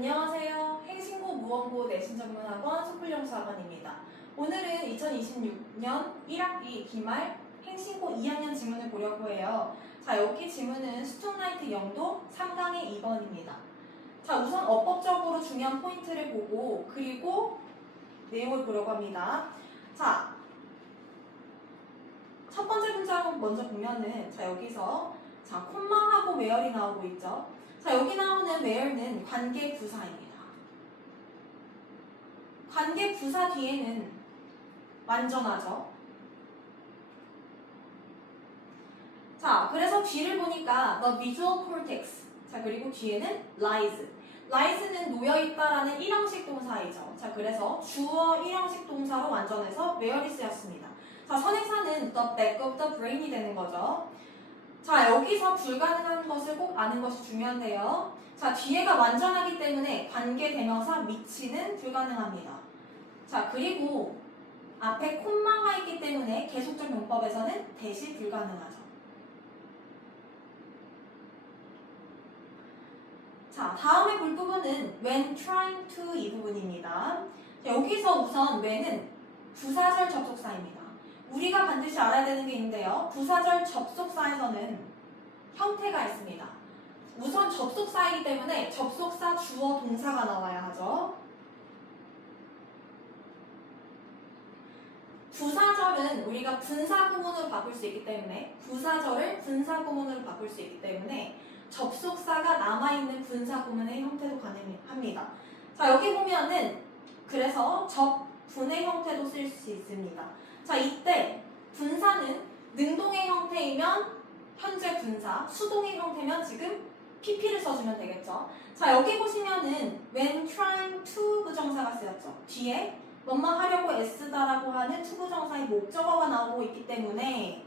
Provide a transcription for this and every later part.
안녕하세요. 행신고 무원고 내신전문학원 소풀영수학원입니다. 오늘은 2026년 1학기 기말 행신고 2학년 지문을 보려고 해요. 자, 여기 지문은 스톤라이트 영도 3강의 2번입니다. 자, 우선 어법적으로 중요한 포인트를 보고 그리고 내용을 보려고 합니다. 자, 첫 번째 문장 먼저 보면은 자, 여기서 자, 콤마하고 where이 나오고 있죠. 자, 여기 나오는 where는 관계 부사입니다. 관계 부사 뒤에는 완전하죠. 자, 그래서 뒤를 보니까 the visual cortex. 자, 그리고 뒤에는 lies. lies는 놓여있다라는 일형식 동사이죠. 자, 그래서 주어 일형식 동사로 완전해서 where이 쓰였습니다. 자, 선행사는 the back of the brain이 되는 거죠. 자, 여기서 불가능한 것을 꼭 아는 것이 중요한데요. 자, 뒤에가 완전하기 때문에 관계대명사 미치는 불가능합니다. 자, 그리고 앞에 콤마가 있기 때문에 계속적 용법에서는 대시 불가능하죠. 자, 다음에 볼 부분은 when trying to 이 부분입니다. 자, 여기서 우선 when은 부사절 접속사입니다. 우리가 반드시 알아야 되는 게 있는데요. 부사절 접속사에서는 형태가 있습니다. 우선 접속사이기 때문에 접속사 주어 동사가 나와야 하죠. 부사절은 우리가 분사구문으로 바꿀 수 있기 때문에 부사절을 분사구문으로 바꿀 수 있기 때문에 접속사가 남아있는 분사구문의 형태도 가능합니다. 자, 여기 보면은 그래서 접분의 형태도 쓸 수 있습니다. 자, 이때 분사는 능동의 형태이면 현재 분사, 수동의 형태면 지금 pp를 써주면 되겠죠. 자, 여기 보시면은 when trying to 부정사가 쓰였죠. 뒤에 뭐뭐 하려고 애쓰다라고 하는 to 부정사의 목적어가 나오고 있기 때문에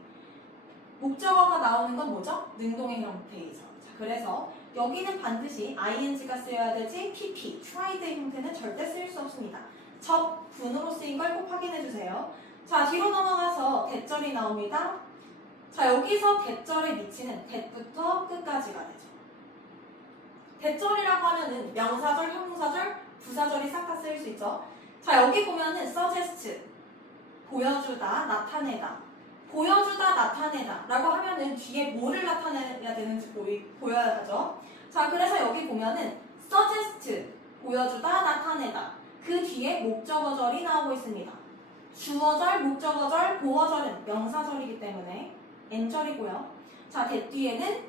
목적어가 나오는 건 뭐죠? 능동의 형태이죠. 자, 그래서 여기는 반드시 ing가 쓰여야 되지 pp, tried의 형태는 절대 쓰일 수 없습니다. 접분으로 쓰인 걸 꼭 확인해 주세요. 자, 뒤로 넘어가서 대절이 나옵니다. 자, 여기서 대절에 미치는 대부터 끝까지가 되죠. 대절이라고 하면은 명사절, 형용사절, 부사절이 싹 다 쓰일 수 있죠. 자, 여기 보면은 suggest, 보여주다, 나타내다. 보여주다, 나타내다 라고 하면은 뒤에 뭐를 나타내야 되는지 보여야 하죠. 자, 그래서 여기 보면은 suggest, 보여주다, 나타내다. 그 뒤에 목적어절이 나오고 있습니다. 주어절, 목적어절, 보어절은 명사절이기 때문에 N절이고요. 자, 대 뒤에는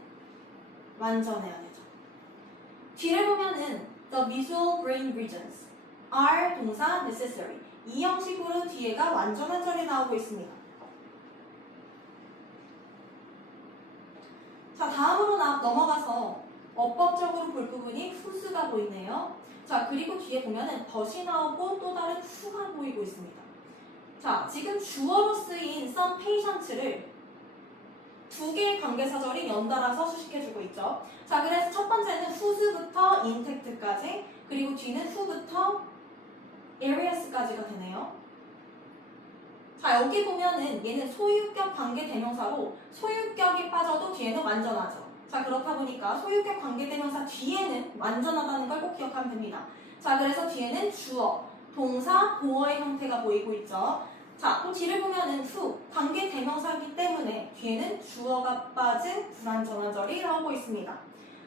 완전해야 되죠. 뒤를 보면은 the visual brain regions are 동사 necessary. 이 형식으로 뒤에가 완전한 절이 나오고 있습니다. 자, 다음으로 넘어가서 어법적으로 볼 부분이 whose가 보이네요. 자, 그리고 뒤에 보면은 but이 나오고 또 다른 who가 보이고 있습니다. 자, 지금 주어로 쓰인 some patients를 두 개의 관계사절이 연달아서 수식해주고 있죠. 자, 그래서 첫 번째는 whose부터 intact까지, 그리고 뒤는 who부터 areas까지가 되네요. 자, 여기 보면은 얘는 소유격 관계대명사로 소유격이 빠져도 뒤에는 완전하죠. 자, 그렇다 보니까 소유격 관계대명사 뒤에는 완전하다는 걸 꼭 기억하면 됩니다. 자, 그래서 뒤에는 주어, 동사, 보어의 형태가 보이고 있죠. 자, 또 뒤를 보면은 who, 관계대명사이기 때문에 뒤에는 주어가 빠진 불완전한 절이 나오고 있습니다.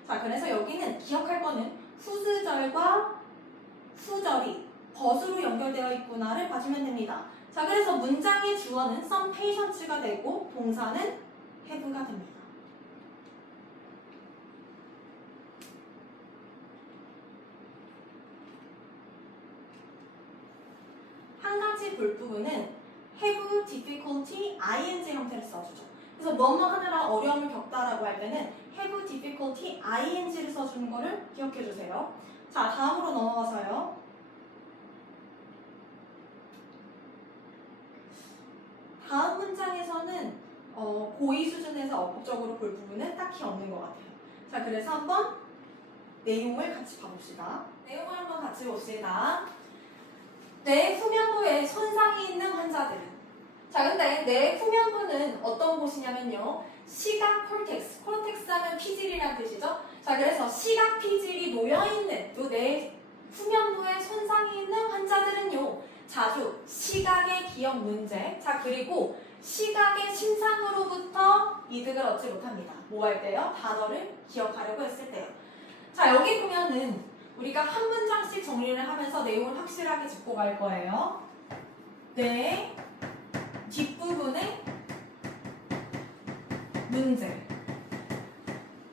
자, 그래서 여기는 기억할 거는 whose절과 who절이 but으로 연결되어 있구나를 봐주면 됩니다. 자, 그래서 문장의 주어는 some patients가 되고 동사는 have가 됩니다. 한 가지 볼 부분은 have difficulty ing 형태를 써주죠. 그래서 뭐뭐 하느라 어려움을 겪다라고 할 때는 have difficulty ing를 써주는 거를 기억해 주세요. 자, 다음으로 넘어가서요. 다음 문장에서는 고의 수준에서 어법적으로 볼 부분은 딱히 없는 것 같아요. 자, 그래서 한번 내용을 같이 봐봅시다. 내용을 한번 같이 봅시다. 뇌 후면부에 손상이 있는 환자들은 자, 근데 뇌 후면부는 어떤 곳이냐면요. 시각 콜텍스. 콜텍스 하면 피질이라는 뜻이죠. 자, 그래서 시각 피질이 놓여있는 요 뇌 자주 시각의 기억 문제. 자, 그리고 시각의 신상으로부터 이득을 얻지 못합니다. 뭐 할 때요? 단어를 기억하려고 했을 때요. 자, 여기 보면은 우리가 한 문장씩 정리를 하면서 내용을 확실하게 짚고 갈 거예요. 네, 뒷부분에 문제.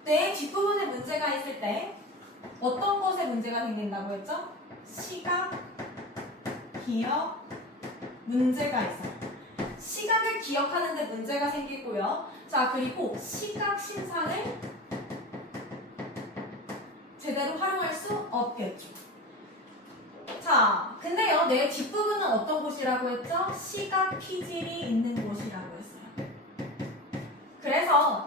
네, 뒷부분에 문제가 있을 때 어떤 것에 문제가 생긴다고 했죠? 시각, 기억, 문제가 있어요. 시각을 기억하는데 문제가 생기고요. 자, 그리고 시각 신상을 제대로 활용할 수 없겠죠. 자, 근데요, 내 뒷부분은 어떤 곳이라고 했죠? 시각 피질이 있는 곳이라고 했어요. 그래서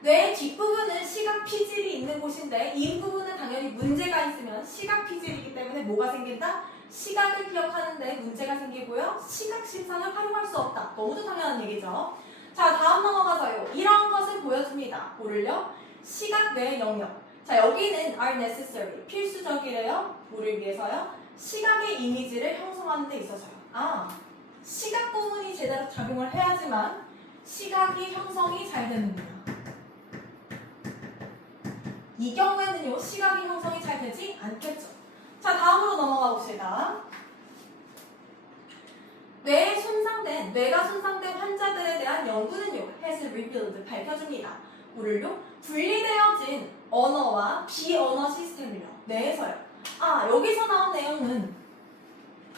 뇌 뒷부분은 시각 피질이 있는 곳인데 이 부분은 당연히 문제가 있으면 시각 피질이기 때문에 뭐가 생긴다? 시각을 기억하는데 문제가 생기고요. 시각 신상을 활용할 수 없다. 너무도 당연한 얘기죠. 자, 다음 넘어가서요. 이런 것을 보여줍니다. 뭐를요? 시각 뇌 영역. 자, 여기는 are necessary. 필수적이래요. 뭐를 위해서요? 시각의 이미지를 형성하는 데 있어서요. 시각 부분이 제대로 작용을 해야지만 시각이 형성이 잘 되는구나. 이 경우에는요, 시각이 형성이 잘 되지 않겠죠. 자, 다음으로 넘어가 봅시다. 뇌가 손상된 환자들에 대한 연구는요, has revealed, 밝혀줍니다. 뭐를요? 분리되어진 언어와 비언어 시스템을요, 뇌에서요. 여기서 나온 내용은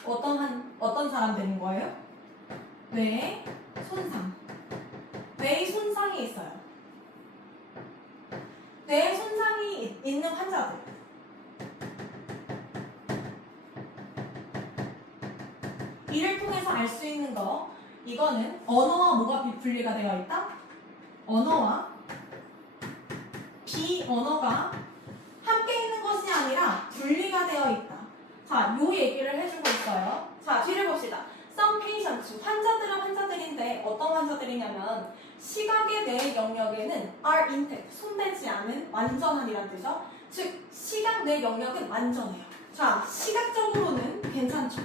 어떤 사람들인 거예요? 뇌 손상. 뇌의 손상이 있어요. 뇌 손상이 있는 환자들. 이를 통해서 알 수 있는 거, 이거는 언어와 뭐가 분리가 되어 있다? 언어와 비언어가 함께 있는 것이 아니라 분리가 되어 있다. 자, 요 얘기를 해주고 있어요. 자, 뒤를 봅시다. Some patients, 환자들은 환자들인데 어떤 환자들이냐면 시각의 뇌 영역에는 are intact, 손대지 않은, 완전한이란 뜻이죠. 즉, 시각 뇌 영역은 완전해요. 자, 시각적으로는 괜찮죠.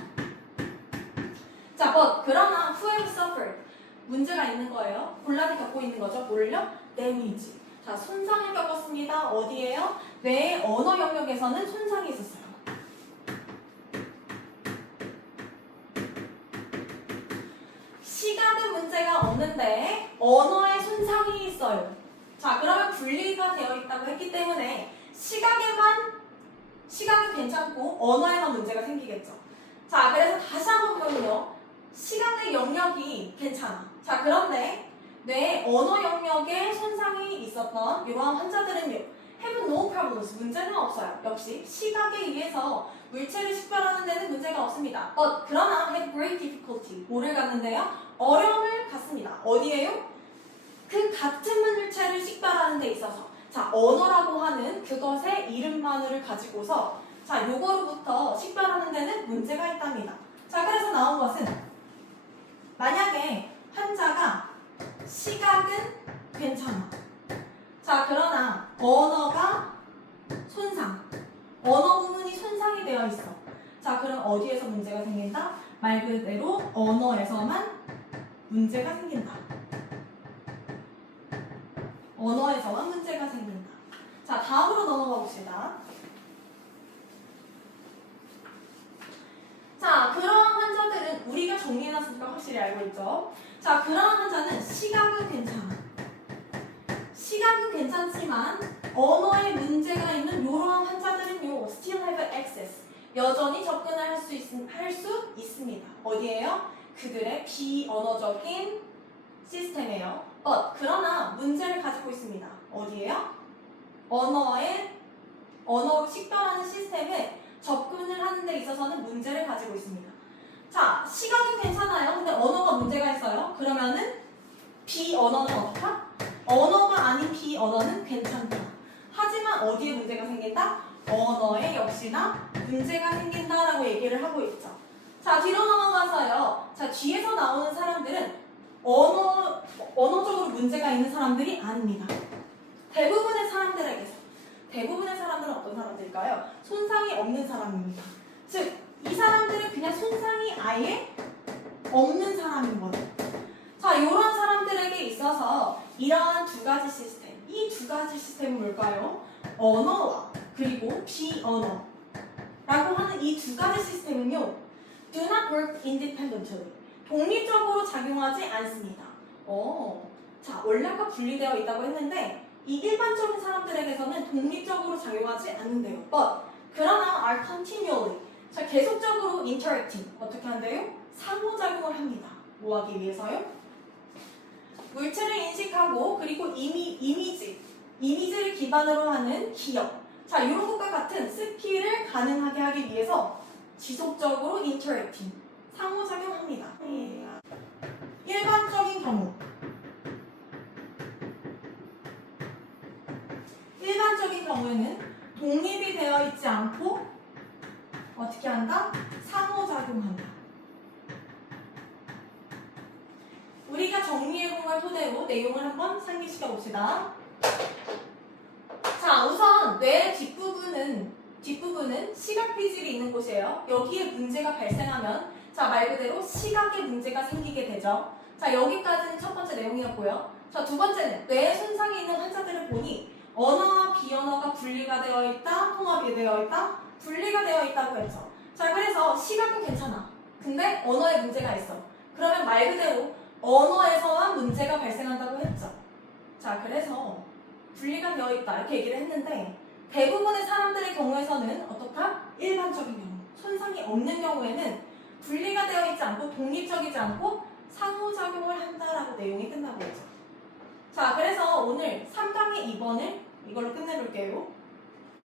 자, 그러나 who have suffered, 문제가 있는 거예요. 곤란히 겪고 있는 거죠. 뭘요? damage. 자, 손상을 겪었습니다. 어디에요? 뇌 언어 영역에서는 손상이 있었어요. 시각은 문제가 없는데 언어에 손상이 있어요. 자, 그러면 분리가 되어 있다고 했기 때문에 시각은 괜찮고 언어에만 문제가 생기겠죠. 자, 그래서 다시 한번 보면요, 시각의 영역이 괜찮아. 자, 그런데 뇌 언어 영역에 손상이 있었던 이러한 환자들은요, have no problems, 문제는 없어요. 역시 시각에 의해서 물체를 식별하는 데는 문제가 없습니다. 그러나 have great difficulty, 뭐를 갖는데요? 어려움을 갖습니다. 어디에요? 그 같은 물체를 식별하는 데 있어서. 자, 언어라고 하는 그것의 이름만을 가지고서 자, 요거로부터 식별하는 데는 문제가 있답니다. 자, 그래서 나온 것은 만약에 환자가 시각은 괜찮아. 자, 그러나 언어가 손상. 언어 부분이 손상이 되어 있어. 자, 그럼 어디에서 문제가 생긴다? 말 그대로 언어에서만 문제가 생긴다. 언어에서만 문제가 생긴다. 자, 다음으로 넘어가 봅시다. 자, 그러한 환자들은 우리가 정리해놨으니까 확실히 알고 있죠. 자, 그러한 환자는 시각은 괜찮아. 시각은 괜찮지만 언어에 문제가 있는 이러한 환자들은요, still have access, 여전히 접근을 할 수 있습니다. 어디에요? 그들의 비언어적인 시스템이에요. 그러나 문제를 가지고 있습니다. 어디에요? 언어로 식별하는 시스템에 접근을 하는 데 있어서는 문제를 가지고 있습니다. 자, 시각은 괜찮아요. 근데 언어가 문제가 있어요. 그러면은 비언어는 어떻다? 언어가 아닌 비언어는 괜찮다. 하지만 어디에 문제가 생긴다? 언어에 역시나 문제가 생긴다라고 얘기를 하고 있죠. 자, 뒤로 넘어가서요. 자, 뒤에서 나오는 사람들은 언어적으로 문제가 있는 사람들이 아닙니다. 대부분의 사람들은 어떤 사람들일까요? 손상이 없는 사람입니다. 즉, 이 사람들은 그냥 손상이 아예 없는 사람인 거죠. 자, 이런 사람들에게 있어서 이러한 두 가지 시스템, 이 두 가지 시스템은 뭘까요? 언어와 그리고 비언어라고 하는 이 두 가지 시스템은요, do not work independently. 독립적으로 작용하지 않습니다. 자, 원래 아까 분리되어 있다고 했는데 이 일반적인 사람들에게서는 독립적으로 작용하지 않는데요. But 그러나 are continually. 자, 계속적으로 interacting. 어떻게 한대요? 상호작용을 합니다. 뭐 하기 위해서요? 물체를 인식하고 그리고 이미지를 기반으로 하는 기억. 자, 이런 것과 같은 스킬을 가능하게 하기 위해서 지속적으로 interacting. 상호작용합니다. 일반적인 경우. 일반적인 경우에는 독립이 되어 있지 않고 어떻게 한다? 상호작용한다. 우리가 정리해본 걸 토대로 내용을 한번 상기시켜 봅시다. 자, 우선 뇌의 뒷부분은 시각 피질이 있는 곳이에요. 여기에 문제가 발생하면 자, 말 그대로 시각에 문제가 생기게 되죠. 자, 여기까지는 첫 번째 내용이었고요. 자, 두 번째는 뇌에 손상이 있는 환자들을 보니 언어와 비언어가 분리가 되어 있다, 통합이 되어 있다, 분리가 되어 있다고 했죠. 자, 그래서 시각은 괜찮아. 근데 언어에 문제가 있어. 그러면 말 그대로 언어에서만 문제가 발생한다고 했죠. 자, 그래서 분리가 되어 있다 이렇게 얘기를 했는데 대부분의 사람들의 경우에서는 어떻다? 일반적인 경우, 손상이 없는 경우에는 분리가 되어 있지 않고 독립적이지 않고 상호작용을 한다라고 내용이 끝나고 있죠. 자, 그래서 오늘 3강의 2번을 이걸로 끝내볼게요.